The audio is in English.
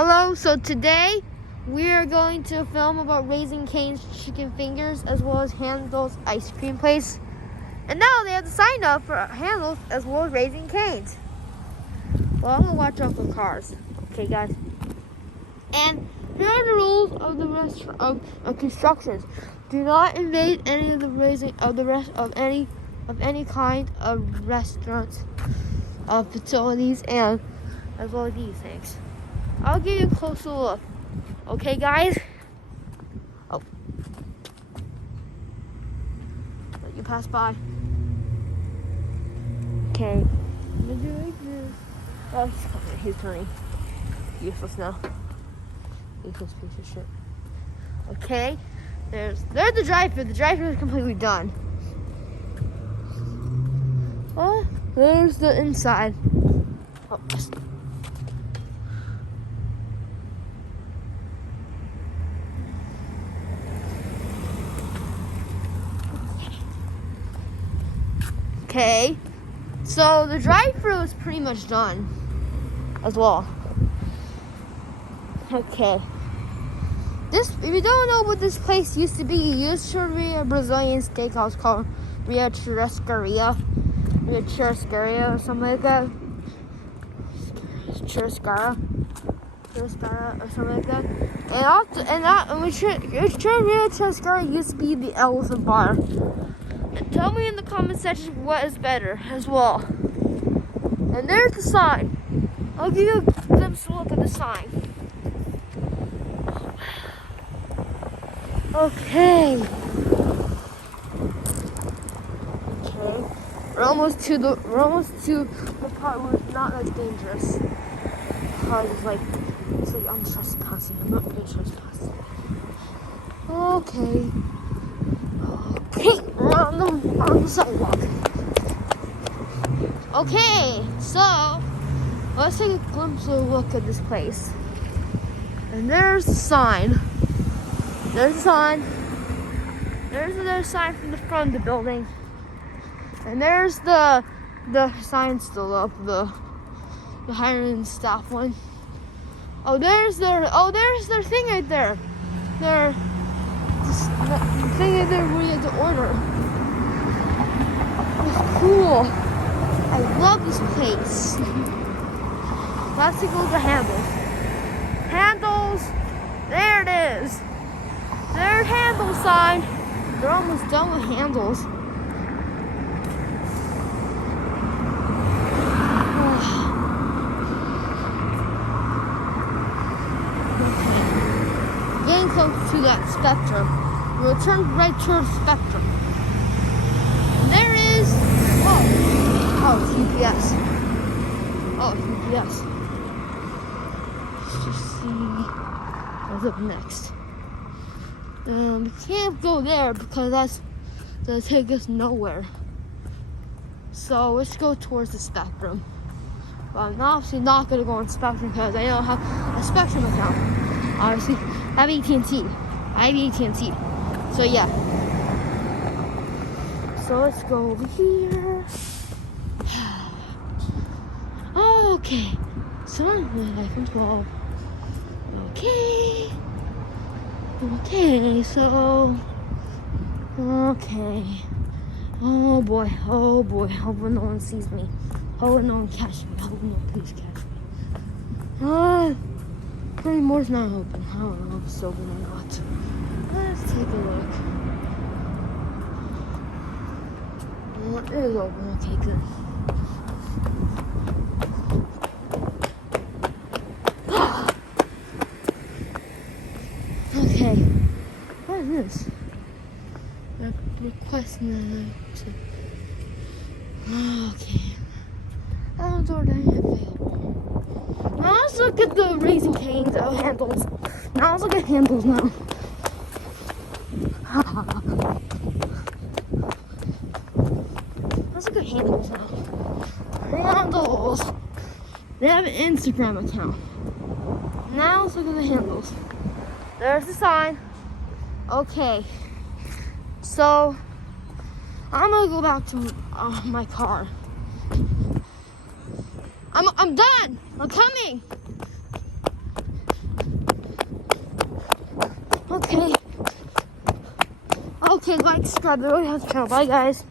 Hello, so today we are going to film about Raising Cane's Chicken Fingers as well as Handel's Ice Cream Place. And now they have to sign up for Handel's as well as Raising Cane's. Well, I'm going to watch out for cars. Okay, guys. And here are the rules of the of constructions. Do not invade any of the any kind of restaurants, facilities, and as well as these things. I'll give you a closer look. Okay, guys? Oh. Let you pass by. Okay. I'm gonna do like this. Oh, he's coming. He's turning. Useless now. Useless piece of shit. Okay. There's the drive-thru. The drive-thru is completely done. Oh, there's the inside. Oh, yes. Okay, so the drive-thru is pretty much done as well. Okay, if you don't know what this place used to be, it used to be a Brazilian steakhouse called Ria Churrascaria or something like that. Churrascara or something like that. And Ria Churrascaria used to be the Elephant Bar. Tell me in the comment section what is better as well. And there's the sign. I'll give you a glimpse look at the sign. Okay. We're almost to the part where it's not that dangerous. It's like I'm trespassing. I'm not really trespassing. Okay. We're on the sidewalk. Okay, so let's take a glimpse of a look at this place. And there's the sign. There's the sign. There's another sign from the front of the building. And there's the sign still up, the hiring staff one. There's their thing right there. The thing right there where you have to order. It's cool. I love this place. Let's take a look at Handel's. Handel's, there it is. There's Handel's sign. They're almost done with Handel's. Getting close to that Spectrum. We'll turn right towards Spectrum. And there is, it's UPS. UPS. Let's just see what's up next. We can't go there because that's gonna take us nowhere. So let's go towards the Spectrum. But I'm obviously not gonna go on Spectrum because I don't have a Spectrum account. Obviously, I have AT&T. So yeah. So let's go over here. Okay. So I'm like iPhone 12. Okay. Oh boy. Hope no one sees me. Hope no one catches me. Hope no one please catch me. Pretty more's not open. I don't know if it's open or not. Let's take a look. It is open. Okay, good. Okay. What is this? Requesting Okay. It's already available. Now let's look at the Raising Cane's Handel's. Now let's look at Handel's now. Let's look at Handel's now. Handel's. They have an Instagram account. Now let's look at the Handel's. There's the sign. Okay. So I'm gonna go back to my car. I'm done. I'm coming. Okay. Okay, like, subscribe to the Roadhouse channel. Bye, guys.